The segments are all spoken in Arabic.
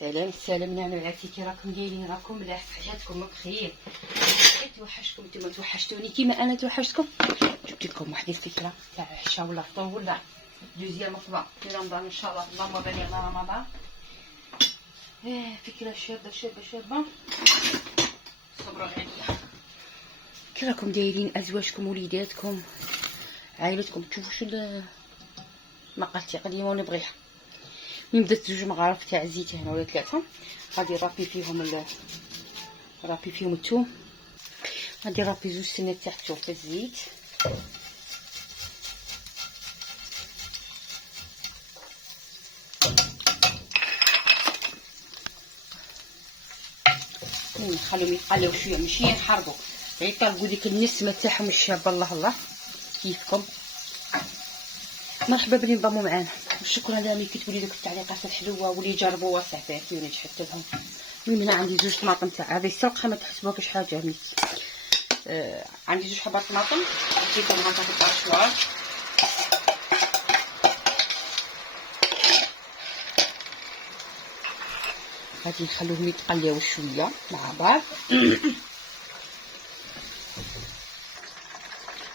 سلام السلام نعم العافية. كي راكم دايرين؟ راكم ملاح؟ صحتكم بخير؟ توحشكم نتوما، توحشتوني كيما انا توحشتكم. جبت لكم واحد الفكره تاع عشاء ولا فطور ولا دوزيام طبق في رمضان ان شاء الله. اللهم بلغنا رمضان. فكره شابه شابه شابه. صبروا عليا. كي راكم دايرين ازواجكم وليداتكم عائلتكم؟ تشوفوا شو المقال التقديمه ونبغيها. من بدات 2 مغارف تاع الزيت هنا ولا 3 غادي نرابي فيهم الثوم. غادي نرابي 2 سنات تاع الثوم في الزيت. نخليهم يتقلاو شويه، ماشي نحرقو، غير يطلقوا ديك النسمه تاعهم الشابه. الله الله كيفكم. مرحبا باللي انضموا معانا، وشكرا لهم اللي كتبوا لي دوك التعليقات الحلوه واللي جربوها صافي ونجحت لهم. المهم هنا عندي 2 طماطم تاع هذه السلقه، ما تحسبوهاش حاجه ميت. عندي 2 حبات طماطم حطيتهم هكا في البارشوار. غادي نخليهم يتقلاو شويه مع بعض.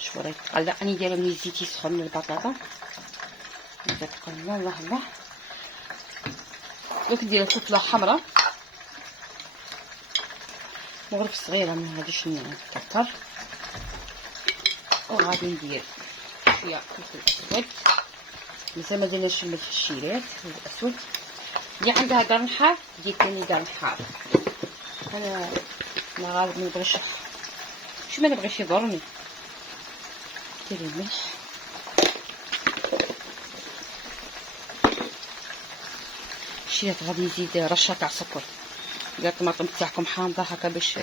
شوفوا راه يتقلى. راني دايره من الزيت يسخن من البطاطا. نبدا تقلى. الله الله. دوك ندير كتله حمراء مغرف صغيره، ما غاديش نكثر. وغادي ندير شويه فلفل اسود، مازال ما درناش الملح الشيرات الاسود. اللي عندها قرن حار دير ثاني قرن حار. انا ما غالب ما نبغيش، شو ما نبغيش يضرني. ديري الملح. الشيرات غادي نزيد رشه تاع سكر. اذا الطماطم تاعكم حامضه هكا باش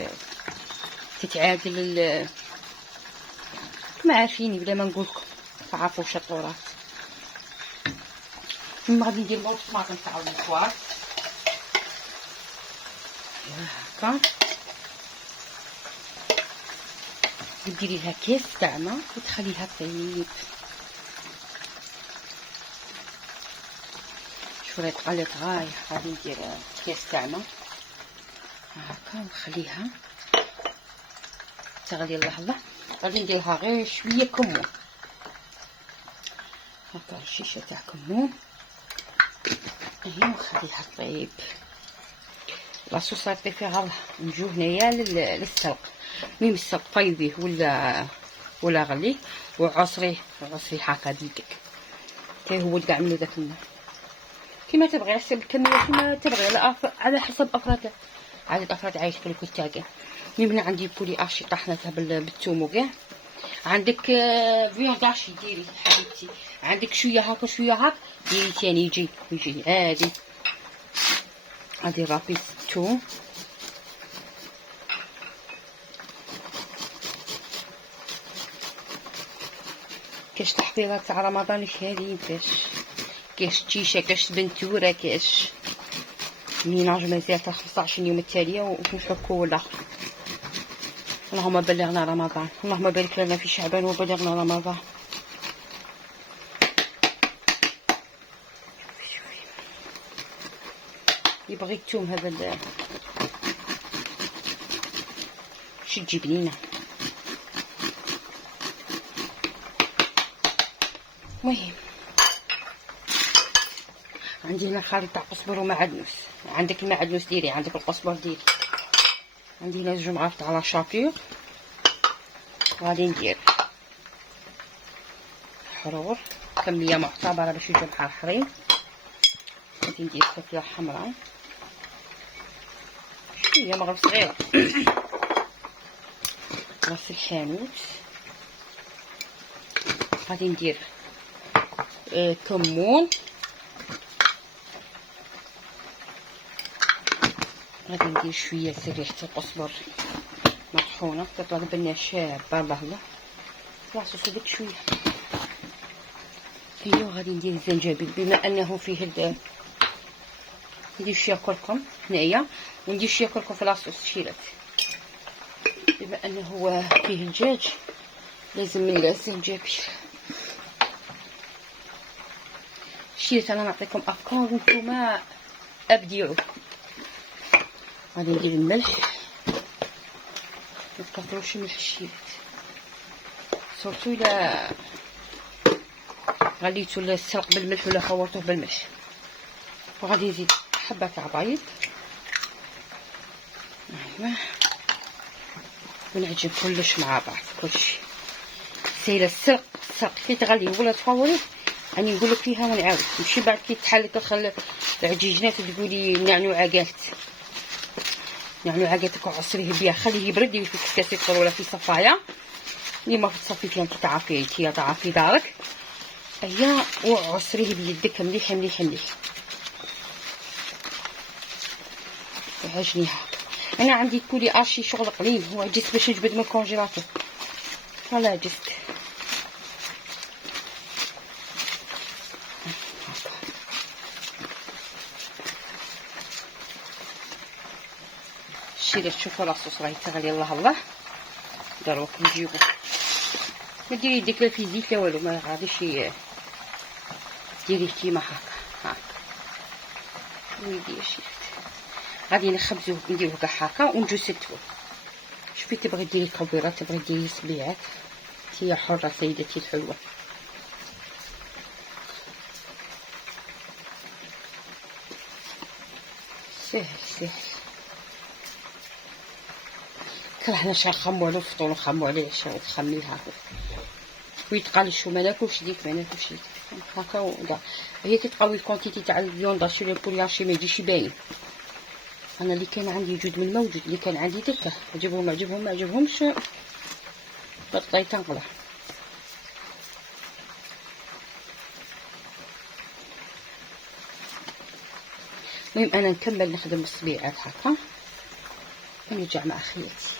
تتعادل كما عارفيني بلا ما نقولكم، تعرفوا شطورات. ثم غادي ندير مول الطماطم تاع البخوار هكا. وديري لها كاس تاع ماء وتخليها طيب. شوفوا راه تقلات غايه. غادي ندير كاس تاع ماء هكا ونخليها تغلي. الله الله. غادي نديرها غير شويه كمون هكا، الشيشه تاع كمون اهي، ونخليها طيب. لاصوص غطي فيها نجو هنايا للسلق. المهم السلق طيبيه ولا غليه وعصريه هكا دقيق كي هو كاع من داك الماء كيما تبغي، حسب الكميه كيما تبغي، على حسب افراد عدد الافراد عايش في الكل تاعك. المهم هنا عندي بولي اشي طحنتها بالثوم وكاع. عندك فيوند اشي ديري حبيبتي، عندك شويه هكا شويه هكا ديري ثاني يجي عادي. غادي نرابي الثوم. كاش تحضيرات تاع رمضان هذه، كاش تيشه، كاش بنتوره، كاش ميناج مازال تاع 15 يوم التاليه ونحكو الاخر. اللهم بلغنا رمضان، اللهم بارك لنا في شعبان وبلغنا رمضان. يبغي الثوم هذا شي تجيب لينا. المهم عندي هنا خليط تاع قزبر ومعدنوس. عندك المعدنوس ديري، عندك القزبر ديري. عندي هنا 2 مغارف تاع لاشابيور. غادي ندير حرور كميه معتبره باش يجيو محرحرين. غادي ندير فلفله حمراء شويه مغرف صغير. راس الحانوت. غادي ندير كمون. غادي ندير شويه ريحه القزبر مطحونه تطلع بنا شابه. الله الله. لاصوص ديك شويه. ايوا غادي ندير الزنجبيل بما انه فيه ندير شويه كركم هنايا وندير شويه كركم في لاصوص شيرات. بما انه فيه الدجاج لازم من الزنجبيل. شيرات انا نعطيكم افكار وانتوما ابديعوا. غادي ندير الملح، متكثروش الملح الشيبات، سورتو الا غليتو السلق بالملح ولا خورتوه بالملح. وغادي نزيد حبه تاع بيض، ايوا، ونعجن كلش مع بعض. كلشي سايله السلق كي تغليه ولا تفوريه، راني نقول لك فيها ونعاود، ماشي بعد كي تحل تدخل العجيجنات تقولي نعنوعه قالت نعنوعه قالت عصريه بها، خليه يبرد في كاسيطول ولا في صفايه اللي ما تصفي فيها انت تعرفي انت تعرفي دارك، ايا وعصريه بيدك مليح مليح مليح. عجني هاك. انا عندي كولي ارشي شغل قليل، هو جيت باش نجبد من الكونجيلاتور، فوالا جست الشي تشوفوا لاصوص راهي تغلي. الله الله دروك نجيبو، ما ديري يديك لا في زيت لا والو، ما غاديش ديريه كيما هكا. هاك ويدي شي غادي نخبزوه نديروه كاع هكا ونجسدوه. شوفي تبغي ديري كبيرات تبغي ديري صبيعات، هي حرة سيدتي الحلوة. سهل سهل، كرهنا شي نخمو على الفطور ونخمو على العشاء وتخميه هاكا ويتقال شو ما ناكلش ديك ما ناكلش ديك هاكا ودا. هي كتقوي الكونتيتي تاع الفيوندا شي لي بولياشي ما يجيش باين. انا اللي كان عندي جود من موجود، اللي كان عندي دكه عجبهم عجبهم ما عجبهمش بطلي تنقلع. المهم انا نكمل نخدم الصبيعات هكا ونرجع مع خياتي.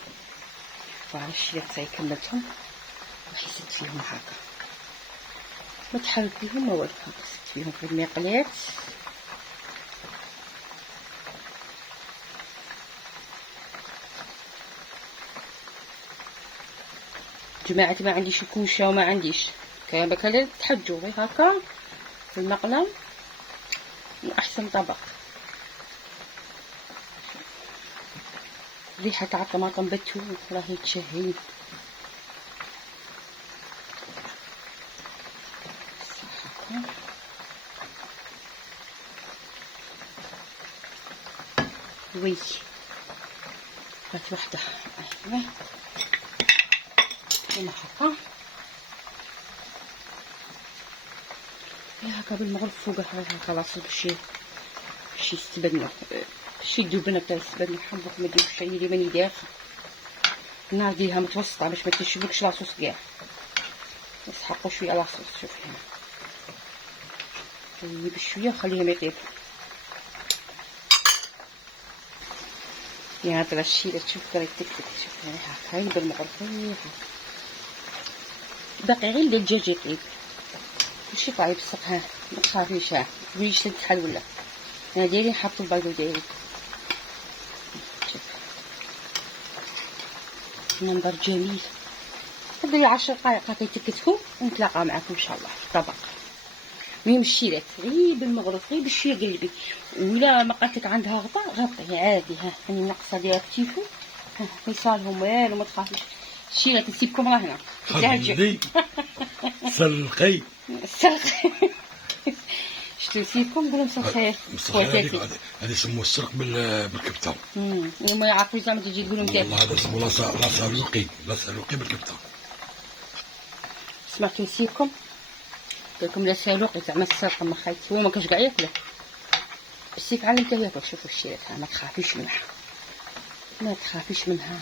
وعلى الشيء تاعي كملتهم وحسيت فيهم هكا، ما تحرك بهم ما والو، هكا سدت فيهم في المقلات. جماعتي ما عنديش الكوشه وما عنديش كان بكلا تحجوا غير هكا في المقله احسن طبق. ريحه تاع الطماطم بتو راهي تشهي. وي بات وحده ايوا كيما هكا هكا بالمغرب فوقها خلاص باش يستبدلوا باش يدوبنا بتاع يستبدلوا. حبك ما ديروش شي اللي ماني داخل النار ديالها متوسطه باش ما تشبكش لاصوص كاع، يسحقوا شويه لاصوص. شوفي هنا بشويه وخليهم يطيبوا. يا هذا الشيء تشوف راه تكتك. شوفي هاكا هاي بالمغرب باقي غير الدجاج يطيب ماشي طايب السق. ها ما تخافيش، ها تقوليش تنتحل ولا انا دايرين نحطوا البيض ديالي. منظر جميل. خذي 10 دقائق هكا يتكتكوا ونتلاقى معكم ان شاء الله في الطبق. المهم الشيرات غير بالمغرب غير بشويه قلبي، ولا ما قالت لك عندها غطاء غطي عادي. ها راني ناقصه ديال كتيفو، ها ما يصالهم والو ما تخافيش. الشيرات نسيبكم راه هنا خلي سلقي شتو نسيبكم نقول لهم مسخير خواتاتي. هذا يسموه السرق بالكبته. ما يعرفوش زعما تجي تقول لهم والله هذا اسمه لا سلقي بالكبته. سمعتوا نسيبكم قلت لكم لا سالوقي زعما السرق ما خايف هو ما كاش كاع ياكله بالسيف علمته ياكل. شوفوا الشيرات ما تخافيش منها ما تخافيش منها.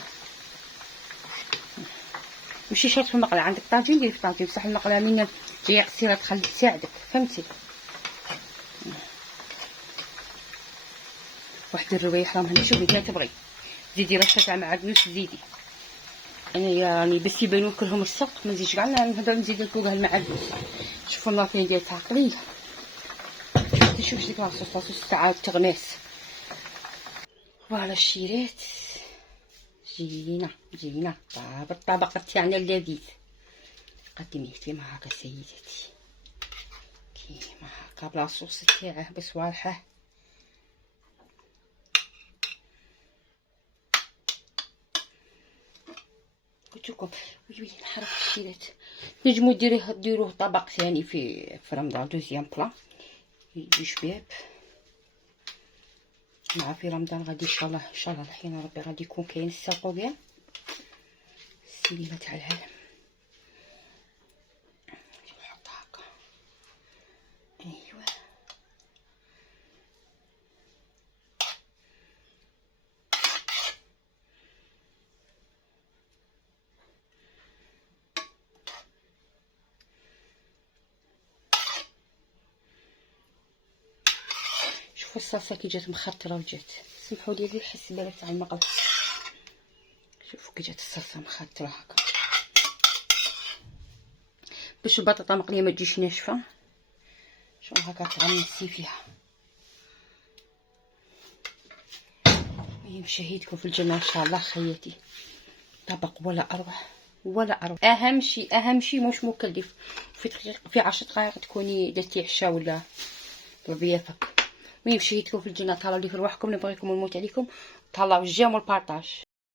ماشي شرط في المقله، عندك طاجين ديري في طاجين بصح المقله من جايه قصيره تخلي تساعدك فهمتي. واحد الروايح راهم هنا. شوفي كي تبغي زيدي رشه تاع معدنوس زيدي. انا يعني بس يبانو كلهم السق ما نزيدش كاع نهضر نزيد فوقها المعدنوس. شوفوا الماكله ديالها قليله. شوفي ديك لاصوص تاع التغماس. فوالا الشيرات زينه الطبق تاعنا اللذيذ. قدميه كيما هكا سيدتي كيما هكا بلاصوص تاعه بصوالحه وريتكم. وي نحرق الشيلات. تنجمو ديروه طبق ثاني في رمضان، دوزيام بلا يجي شباب مع في رمضان. غادي ان شاء الله الحين ربي غادي يكون كاين السلق كاع السينما تاع العالم. نحطها هكا. ايوا شوفوا الصلصه كي جات مخطره وجات، سمحوا لي الحسبه تاع المقله. شوفوا كي جات الصلصه مخطره هكا باش البطاطا مقليه ما تجيش ناشفه. شوف هكا تغمسي فيها. مشاهيدكم في الجنه ان شاء الله خياتي. طبق ولا اروع. اهم شيء مش مكلف. في 10 دقائق تكوني درتي عشاء ولا ربي يفك. مشاهيدكم في الجنه، تهلاو لي في رواحكم، نبغيكم ونموت عليكم. تهلاو الجيم والبارطاج.